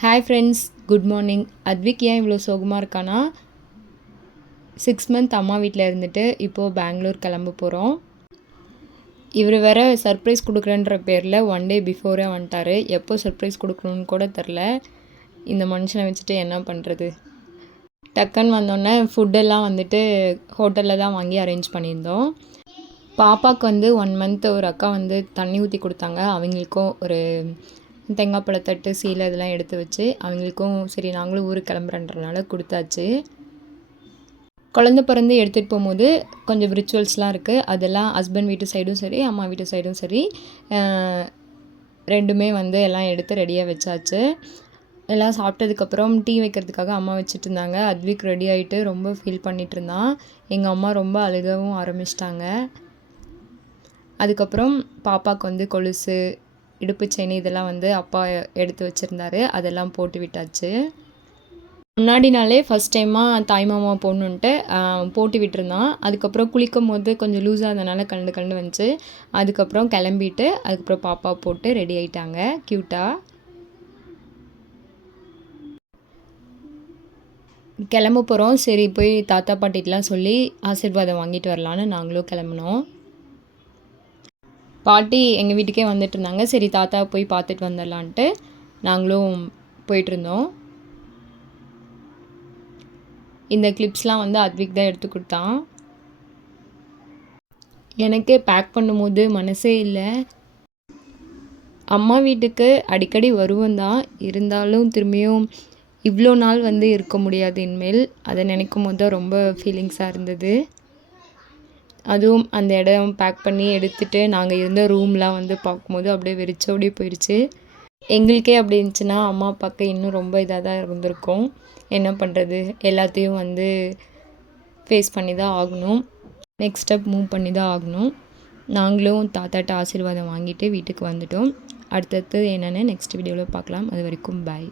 Hi friends, good morning. Advik ஏன் இவ்வளோ சோகமாக இருக்கானா, 6 மந்த் அம்மா வீட்டில் இருந்துட்டு இப்போது பெங்களூர் கிளம்ப போகிறோம். இவர் வேற சர்ப்ரைஸ் கொடுக்குறேன்ற பேரில் 1 டே பிஃபோரே வந்துட்டார். எப்போ சர்ப்ரைஸ் கொடுக்கணுன்னு கூட தெரில. இந்த மனுஷனை வச்சுட்டு என்ன பண்ணுறது. டக்குன்னு வந்தோடனே ஃபுட்டெல்லாம் வந்துட்டு ஹோட்டலில் தான் வாங்கி அரேஞ்ச் பண்ணியிருந்தோம். பாப்பாவுக்கு வந்து 1 மந்த் ஒரு அக்கா வந்து தண்ணி ஊற்றி கொடுத்தாங்க. அவங்களுக்கும் ஒரு தேங்காய் பழத்தட்டு, சீலை இதெல்லாம் எடுத்து வச்சு அவங்களுக்கும் சரி நாங்களும் ஊருக்கு கிளம்புறன்றனால கொடுத்தாச்சு. குழந்த பிறந்து எடுத்துகிட்டு போகும்போது கொஞ்சம் ரிச்சுவல்ஸ்லாம் இருக்குது. அதெல்லாம் ஹஸ்பண்ட் வீட்டு சைடும் சரி, அம்மா வீட்டு சைடும் சரி, ரெண்டுமே வந்து எல்லாம் எடுத்து ரெடியாக வச்சாச்சு. எல்லாம் சாப்பிட்டதுக்கப்புறம் டீ வைக்கிறதுக்காக அம்மா வச்சுட்டு இருந்தாங்க. அத்விக் ரெடி ஆகிட்டு ரொம்ப ஃபீல் பண்ணிகிட்டு இருந்தான். எங்கள் அம்மா ரொம்ப அழுகவும் ஆரம்பிச்சிட்டாங்க. அதுக்கப்புறம் பாப்பாவுக்கு வந்து கொலுசு, இடுப்பு செயின் இதெல்லாம் வந்து அப்பா எடுத்து வச்சுருந்தாரு. அதெல்லாம் போட்டு விட்டாச்சு. முன்னாடி நாளே ஃபஸ்ட் டைமாக தாய் மாமா போடணுன்ட்டு போட்டு விட்டுருந்தான். அதுக்கப்புறம் குளிக்கும் போது கொஞ்சம் லூஸாக இருந்தனால கலந்து வந்துச்சு. அதுக்கப்புறம் கிளம்பிட்டு அதுக்கப்புறம் பாப்பா போட்டு ரெடி ஆகிட்டாங்க க்யூட்டாக. கிளம்ப போகிறோம். சரி போய் தாத்தா பாட்டிகிட்டலாம் சொல்லி ஆசீர்வாதம் வாங்கிட்டு வரலான்னு நாங்களும் கிளம்புனோம். பாட்டி எங்கள் வீட்டுக்கே வந்துட்டு இருந்தாங்க. சரி தாத்தா போய் பார்த்துட்டு வந்துடலான்ட்டு நாங்களும் போயிட்டுருந்தோம். இந்த கிளிப்ஸ்லாம் வந்து அத்விக் தான் எடுத்து கொடுத்தான். எனக்கே பேக் பண்ணும்போது மனசே இல்லை. அம்மா வீட்டுக்கு அடிக்கடி வருவோம் தான், இருந்தாலும் திரும்பியும் இவ்வளோ நாள் வந்து இருக்க முடியாது இனிமேல். அதை நினைக்கும் போது தான் ரொம்ப ஃபீலிங்ஸாக இருந்தது. அதுவும் அந்த இடம் பேக் பண்ணி எடுத்துகிட்டு நாங்கள் இருந்த ரூம்லாம் வந்து பார்க்கும்போது அப்படியே வெறிச்சோடி போயிடுச்சு. எங்களுக்கே அப்படி இருந்துச்சுன்னா அம்மா அப்பாவுக்கு இன்னும் ரொம்ப இதாக தான் இருந்திருக்கும். என்ன பண்ணுறது, எல்லாத்தையும் வந்து ஃபேஸ் பண்ணி தான் ஆகணும். நெக்ஸ்ட் ஸ்டெப் மூவ் பண்ணி தான் ஆகணும். நாங்களும் தாத்தாட்ட ஆசீர்வாதம் வாங்கிட்டு வீட்டுக்கு வந்துட்டோம். அடுத்தது என்னென்னு நெக்ஸ்ட் வீடியோவில் பார்க்கலாம். அது வரைக்கும் பாய்.